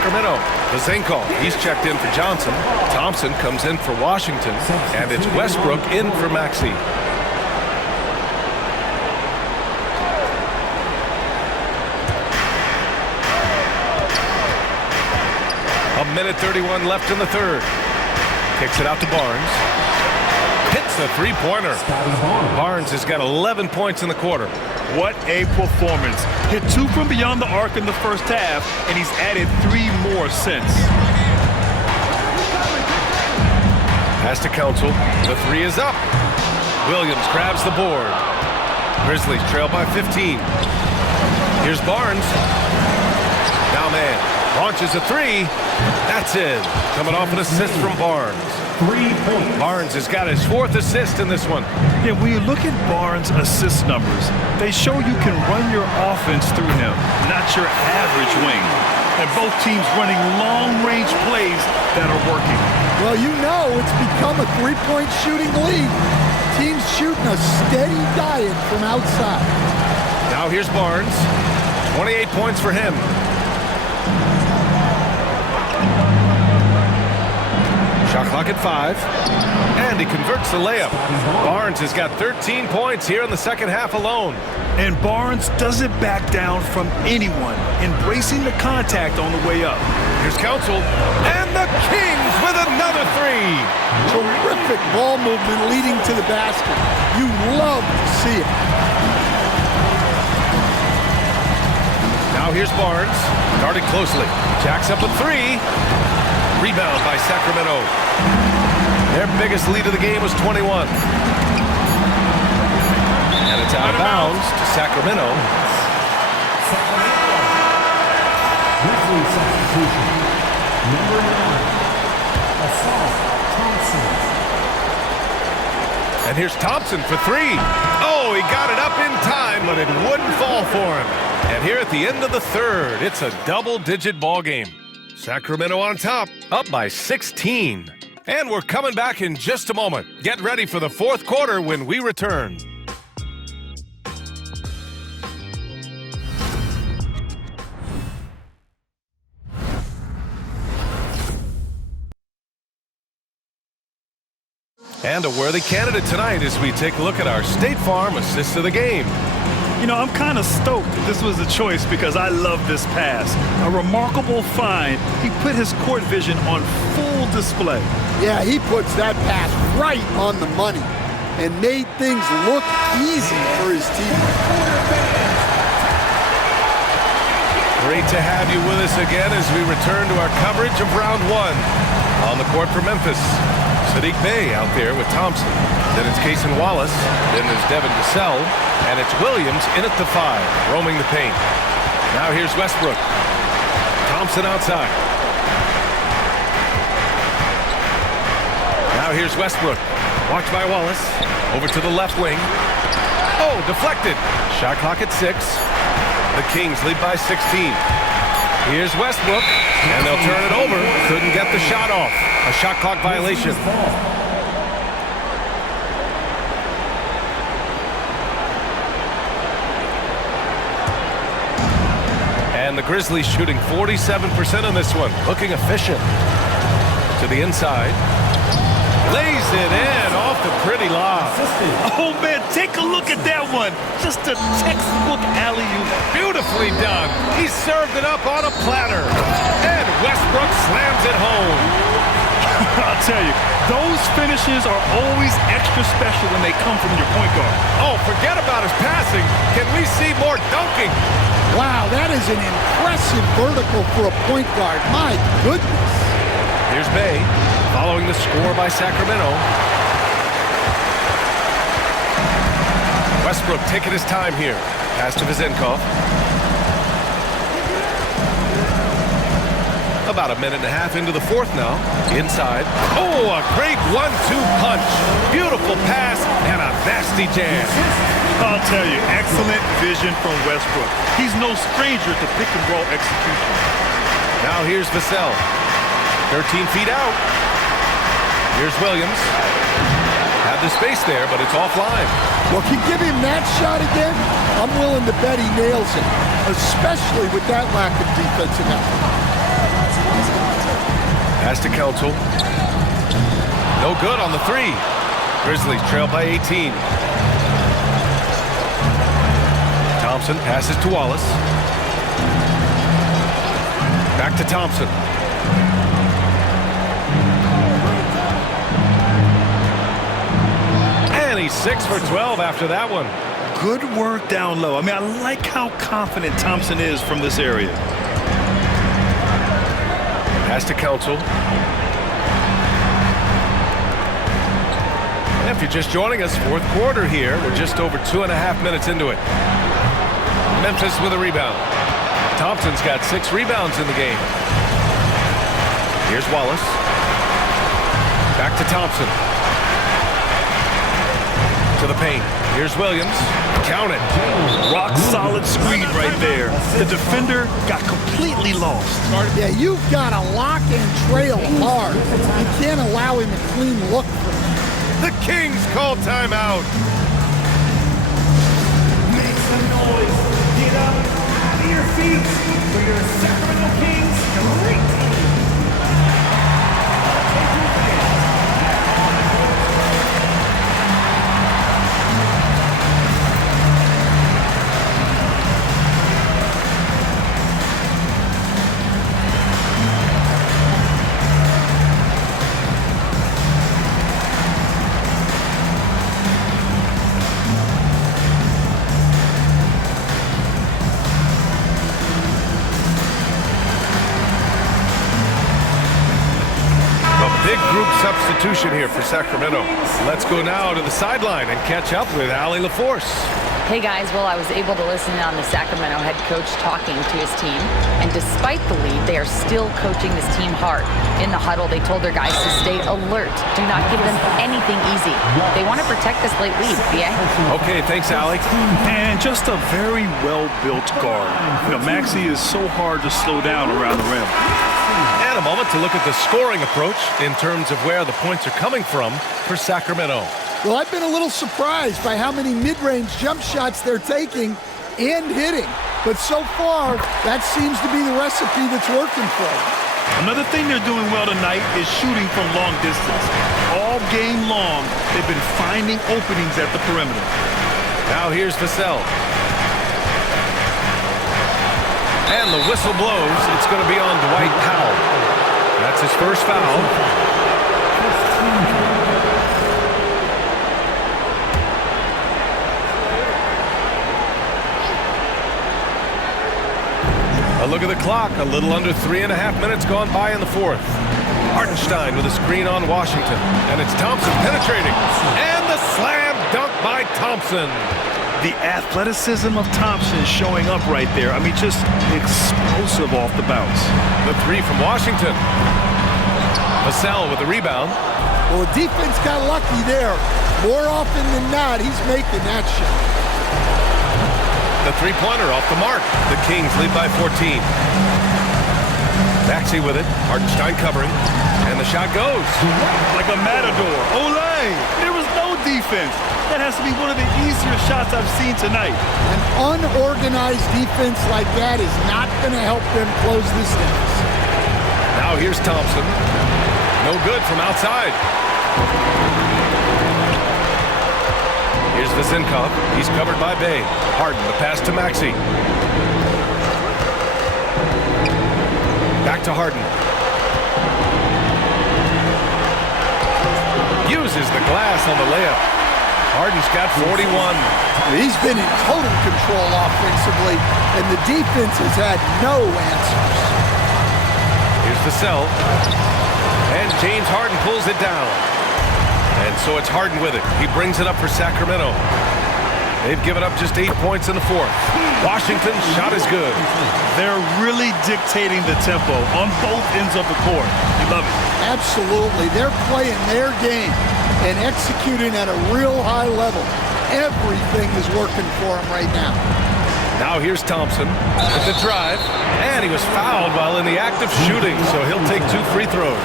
Sacramento. Vazenko, he's checked in for Johnson. Thompson comes in for Washington. And it's Westbrook in for Maxey. A minute 31 left in the third. Kicks it out to Barnes. Hits a three-pointer. Barnes has got 11 points in the quarter. What a performance. Hit 2 from beyond the arc in the first half, and he's added 3 more since. Pass to Council. The 3 is up. Williams grabs the board. Grizzlies trail by 15. Here's Barnes. Now man. Launches a 3. That's in. Coming off an assist from Barnes. 3 points. Barnes has got his 4th assist in this one. Yeah, when you look at Barnes' assist numbers, they show you can run your offense through him, not your average wing. And both teams running long-range plays that are working. Well, you know it's become a three-point shooting league. Teams shooting a steady diet from outside. Now here's Barnes. 28 points for him. Shot clock at 5. And he converts the layup. Barnes has got 13 points here in the second half alone. And Barnes doesn't back down from anyone, embracing the contact on the way up. Here's Council. And the Kings with another 3. Terrific ball movement leading to the basket. You love to see it. Now here's Barnes. Guarded closely. Jacks up a 3. Rebound by Sacramento. Their biggest lead of the game was 21. And it's out of bounds to Sacramento. Grizzlies substitution. Number 9, Assault Thompson. And here's Thompson for 3. Oh, he got it up in time, but it wouldn't fall for him. And here at the end of the third, it's a double-digit ball game. Sacramento on top, up by 16. And we're coming back in just a moment. Get ready for the fourth quarter when we return. And a worthy candidate tonight as we take a look at our State Farm assist of the game. You know, I'm kind of stoked that this was a choice because I love this pass. A remarkable find. He put his court vision on full display. Yeah, he puts that pass right on the money and made things look easy for his team. Great to have you with us again as we return to our coverage of round 1. On the court for Memphis, Sadiq Bey out there with Thompson. Then it's Cason Wallace. Then there's Devin Vassell. And it's Williams in at the 5, roaming the paint. Now here's Westbrook. Thompson outside. Now here's Westbrook. Watched by Wallace. Over to the left wing. Oh, deflected. Shot clock at 6. The Kings lead by 16. Here's Westbrook. And they'll turn it over. Couldn't get the shot off. A shot clock violation. And the Grizzlies shooting 47% on this one. Looking efficient. To the inside. Lays it in off the pretty lob. Oh, man, take a look at that one. Just a textbook alley-oop. Beautifully done. He served it up on a platter. And Westbrook slams it home. I'll tell you, those finishes are always extra special when they come from your point guard. Oh, forget about his passing. Can we see more dunking? Wow, that is an impressive vertical for a point guard. My goodness. Here's Bey, following the score by Sacramento. Westbrook taking his time here. Pass to Vazenko. About a minute and a half into the fourth now. Inside. Oh, a great 1-2 punch. Beautiful pass and a nasty jam. I'll tell you, excellent vision from Westbrook. He's no stranger to pick and roll execution. Now here's Vassell. 13 feet out. Here's Williams. Had the space there, but it's offline. Well, if you give him that shot again, I'm willing to bet he nails it, especially with that lack of defensive effort. Pass to Council. No good on the three. Grizzlies trail by 18. Thompson passes to Wallace. Back to Thompson. And he's 6 for 12 after that one. Good work down low. I mean, I like how confident Thompson is from this area. Pass to Council. If you're just joining us, fourth quarter here. We're just over 2.5 minutes into it. Memphis with a rebound. Thompson's got 6 rebounds in the game. Here's Wallace. Back to Thompson. To the paint. Here's Williams. Count it. Rock solid screen right there. The defender got completely lost. Yeah, you've got to lock and trail hard. You can't allow him a clean look from him. The Kings call timeout. Make some noise. Get up out of your feet for your Sacramento Kings great team. Big group substitution here for Sacramento. Let's go now to the sideline and catch up with Allie LaForce. Hey guys, well, I was able to listen in on the Sacramento head coach talking to his team, and despite the lead, they are still coaching this team hard. In the huddle, they told their guys to stay alert. Do not give them anything easy. They want to protect this late lead, BA. Okay, thanks, Allie. And just a very well-built guard. You know, Maxey is so hard to slow down around the rim. And a moment to look at the scoring approach in terms of where the points are coming from for Sacramento. Well, I've been a little surprised by how many mid-range jump shots they're taking and hitting. But so far, that seems to be the recipe that's working for them. Another thing they're doing well tonight is shooting from long distance. All game long, they've been finding openings at the perimeter. Now here's Vassell. And the whistle blows. It's going to be on Dwight Powell. That's his first foul. A look at the clock. A little under 3.5 minutes gone by in the fourth. Hartenstein with a screen on Washington. And it's Thompson penetrating. And the slam dunk by Thompson. The athleticism of Thompson showing up right there. I mean, just explosive off the bounce. The three from Washington. Vassell with the rebound. Well, the defense got lucky there. More often than not, he's making that shot. The three-pointer off the mark. The Kings lead by 14. Maxey with it. Hartenstein covering. And the shot goes. Like a matador. Olay! There was no defense. That has to be one of the easier shots I've seen tonight. An unorganized defense like that is not going to help them close this deficit. Now here's Thompson. No good from outside. Here's Vasenkov. He's covered by Bay. Harden, the pass to Maxey. Back to Harden. Uses the glass on the layup. Harden's got 41. He's been in total control offensively, and the defense has had no answers. Here's Vassell. And James Harden pulls it down. And so it's Harden with it. He brings it up for Sacramento. They've given up just 8 points in the fourth. Washington's shot is good. They're really dictating the tempo on both ends of the court. You love it. Absolutely. They're playing their game and executing at a real high level. Everything is working for them right now. Now here's Thompson with the drive. And he was fouled while in the act of shooting, so he'll take 2 free throws.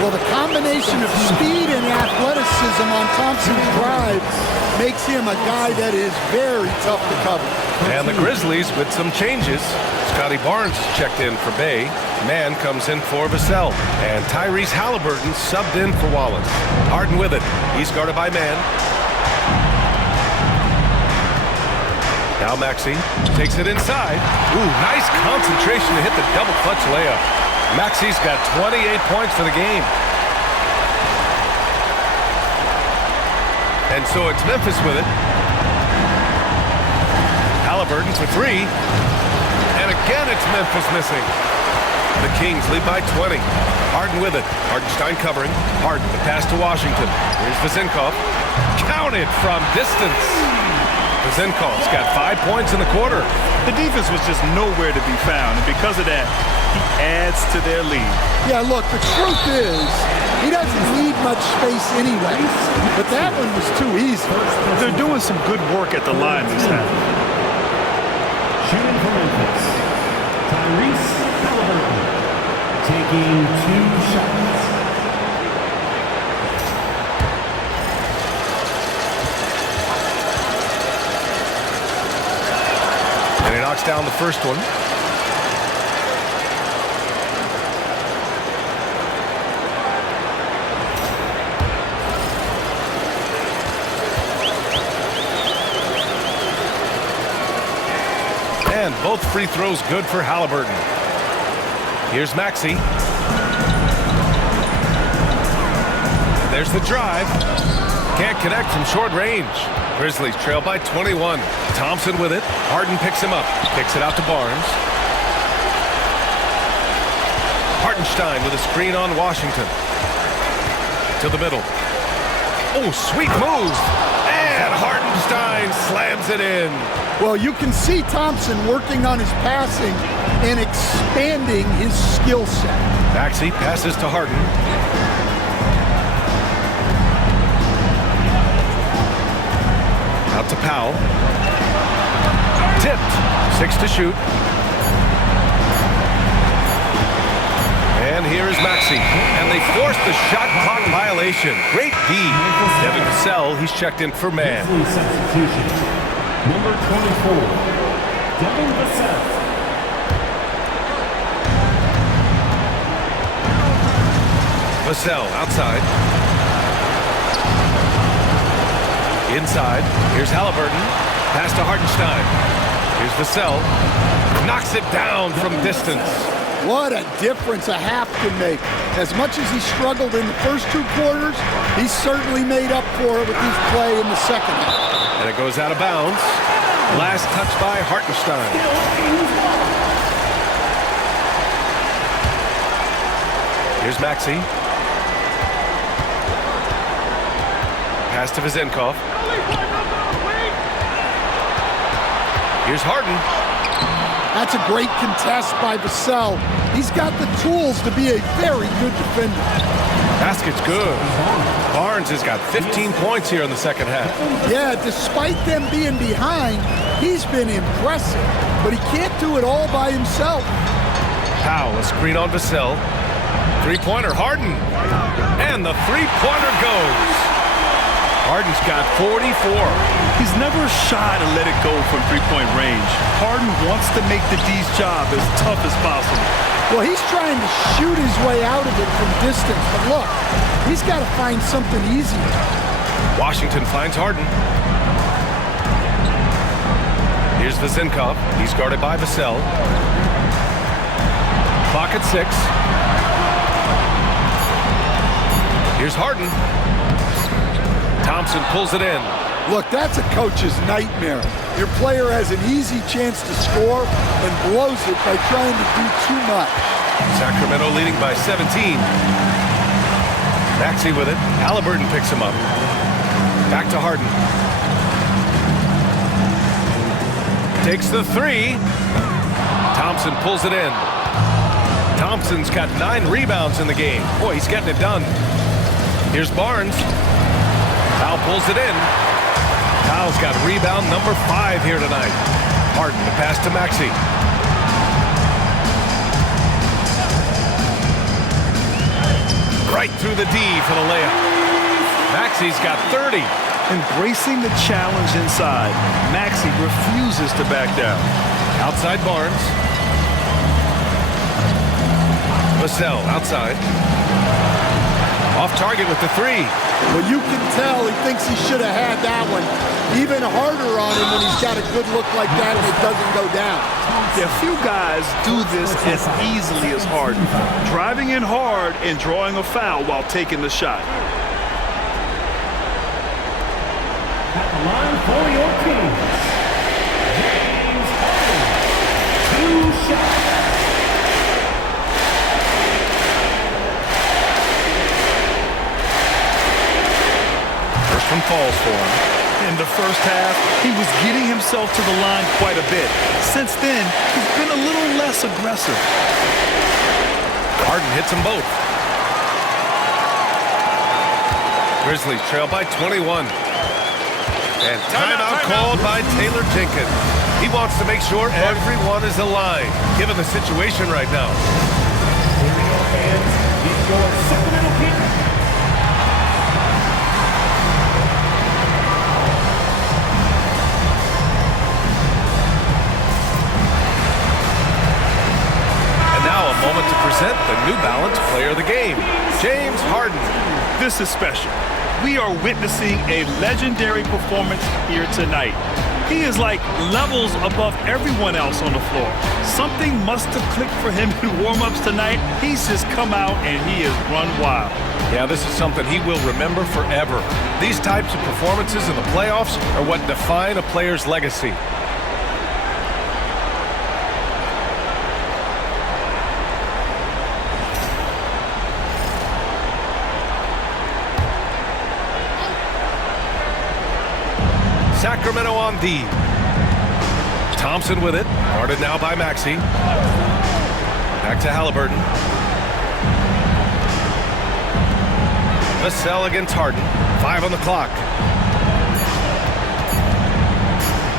Well, the combination of speed and athleticism athleticism on Thompson's drive makes him a guy that is very tough to cover. And the Grizzlies with some changes. Scotty Barnes checked in for Bay. Mann comes in for Vassell. And Tyrese Halliburton subbed in for Wallace. Harden with it. He's guarded by Mann. Now Maxey takes it inside. Ooh, nice concentration to hit the double clutch layup. Maxey's got 28 points for the game. And so it's Memphis with it. Halliburton for three. And again it's Memphis missing. The Kings lead by 20. Harden with it. Hartenstein covering. Harden, the pass to Washington. Here's Vazenkov. Counted from distance. Vazenkov's got 5 points in the quarter. The defense was just nowhere to be found, and because of that, he adds to their lead. Yeah, look, the truth is, he doesn't need much space anyway, but that one was too easy. They're doing some good work at the line this time. Shooting for Memphis, Tyrese Halliburton, taking 2 shots. And he knocks down the first one. And both free throws good for Halliburton. Here's Maxey. There's the drive. Can't connect from short range. Grizzlies trail by 21. Thompson with it. Harden picks him up. Kicks it out to Barnes. Hartenstein with a screen on Washington. To the middle. Oh, sweet move. And Hartenstein slams it in. Well, you can see Thompson working on his passing and expanding his skill set. Maxey passes to Harden. Out to Powell. Tipped. 6 to shoot. And here is Maxey. And they forced the shot clock violation. Great D. Devin Vassell, he's checked in for Mann. Substitution. Number 24, Devin Vassell. Vassell outside. Inside. Here's Halliburton. Pass to Hartenstein. Here's Vassell. Knocks it down from distance. What a difference a half can make. As much as he struggled in the first 2 quarters, he certainly made up for it with his play in the second half. And it goes out of bounds. Last touch by Hartenstein. Here's Maxey. Pass to Vazenkov. Here's Harden. That's a great contest by Vassell. He's got the tools to be a very good defender. Basket's good. Barnes has got 15 points here in the second half. Yeah, despite them being behind, he's been impressive, but he can't do it all by himself. Powell, a screen on Vassell. Three-pointer, Harden. And the three-pointer goes. Harden's got 44. He's never shy to let it go from three-point range. Harden wants to make the D's job as tough as possible. Well, he's trying to shoot his way out of it from distance, but look, he's got to find something easy. Washington finds Harden. Here's Vazenkov. He's guarded by Vassell. Clock at 6. Here's Harden. Thompson pulls it in. Look, that's a coach's nightmare. Your player has an easy chance to score and blows it by trying to do too much. Sacramento leading by 17. Maxey with it. Halliburton picks him up. Back to Harden. Takes the 3. Thompson pulls it in. Thompson's got 9 rebounds in the game. Boy, he's getting it done. Here's Barnes. Powell pulls it in. Powell's got rebound number 5 here tonight. Harden, the pass to Maxey. Right through the D for the layup. Maxey's got 30. Embracing the challenge inside, Maxey refuses to back down. Outside Barnes. Vassell outside. Off target with the 3. Well, you can tell he thinks he should have had that one. Even harder on him when he's got a good look like that and it doesn't go down. Yeah, few guys do this as easily as Harden. Driving in hard and drawing a foul while taking the shot. At the line for your team, James Harden. 2 shots. First one falls for him. In the first half, he was getting himself to the line quite a bit. Since then, he's been a little less aggressive. Harden hits them both. Grizzlies trail by 21. And timeout called by Taylor Jenkins. He wants to make sure everyone is aligned, given the situation right now. In your hands is your Sacramento Kings. Moment to present the New Balance Player of the Game, James Harden. This is special. We are witnessing a legendary performance here tonight. He is like levels above everyone else on the floor. Something must have clicked for him in warm-ups tonight. He's just come out and he has run wild. Yeah, this is something he will remember forever. These types of performances in the playoffs are what define a player's legacy. Sacramento on D. Thompson with it. Guarded now by Maxey. Back to Halliburton. Vassell against Harden. 5 on the clock.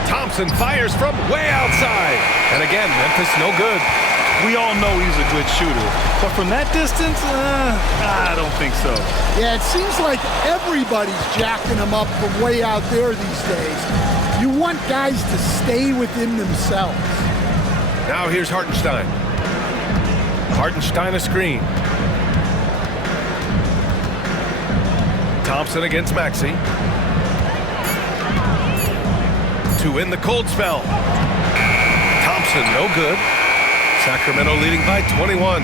Thompson fires from way outside. And again, Memphis no good. We all know he's a good shooter. But from that distance, I don't think so. Yeah, it seems like everybody's jacking him up from way out there these days. You want guys to stay within themselves. Now here's Hartenstein. Hartenstein a screen. Thompson against Maxey. To win the cold spell. Thompson no good. Sacramento leading by 21.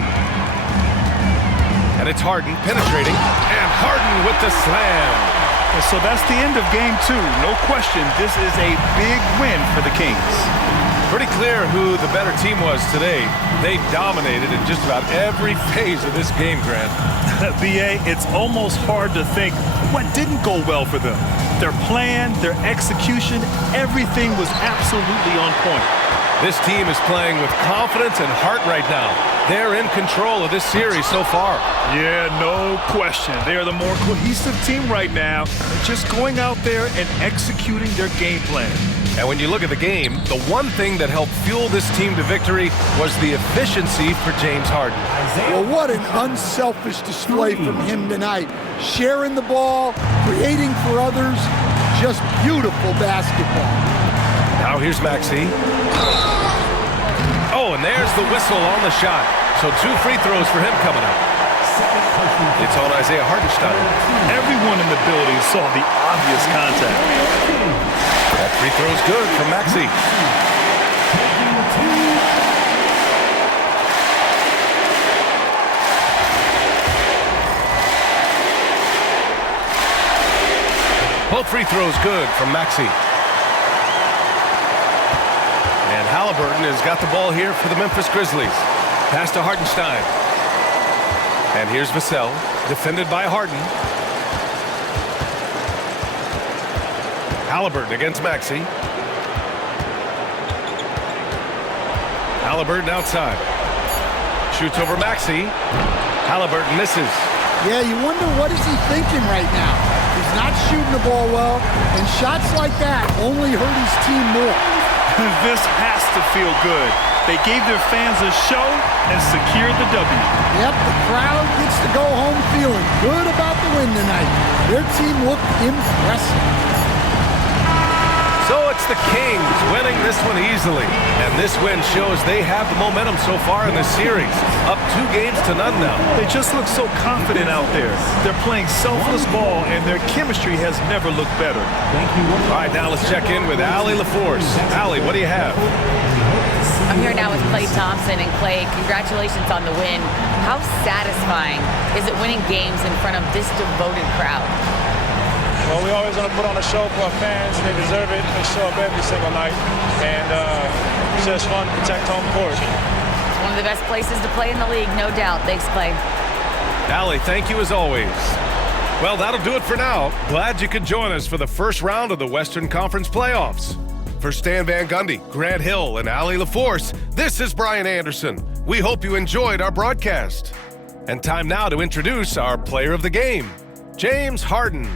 And it's Harden penetrating. And Harden with the slam. And so that's the end of game 2. No question, this is a big win for the Kings. Pretty clear who the better team was today. They dominated in just about every phase of this game, Grant. B.A., it's almost hard to think what didn't go well for them. Their plan, their execution, everything was absolutely on point. This team is playing with confidence and heart right now. They're in control of this series so far. Yeah, no question. They are the more cohesive team right now. They're just going out there and executing their game plan. And when you look at the game, the one thing that helped fuel this team to victory was the efficiency for James Harden. Well, what an unselfish display from him tonight. Sharing the ball, creating for others, just beautiful basketball. Now here's Maxey. Oh, and there's the whistle on the shot. So 2 free throws for him coming up. It's on Isaiah Hartenstein. Everyone in the building saw the obvious contact. That free throw's good from Maxey. Both free throws good from Maxey. And Halliburton has got the ball here for the Memphis Grizzlies. Pass to Hartenstein. And here's Vassell, defended by Harden. Halliburton against Maxey. Halliburton outside. Shoots over Maxey. Halliburton misses. Yeah, you wonder what is he thinking right now. He's not shooting the ball well, and shots like that only hurt his team more. This has to feel good. They gave their fans a show and secured the W. Yep, the crowd gets to go home feeling good about the win tonight. Their team looked impressive. So it's the Kings winning this one easily. And this win shows they have the momentum so far in this series. Up 2-0 now. They just look so confident out there. They're playing selfless ball, and their chemistry has never looked better. Thank you. All right, now let's check in with Allie LaForce. Allie, what do you have? I'm here now with Klay Thompson. And Klay, congratulations on the win. How satisfying is it winning games in front of this devoted crowd? Well, we always want to put on a show for our fans. They deserve it. They show up every single night. And it's just fun to protect home court. It's one of the best places to play in the league, no doubt. Thanks, Klay. Allie, thank you as always. Well, that'll do it for now. Glad you could join us for the first round of the Western Conference playoffs. For Stan Van Gundy, Grant Hill, and Allie LaForce, this is Brian Anderson. We hope you enjoyed our broadcast. And time now to introduce our player of the game, James Harden.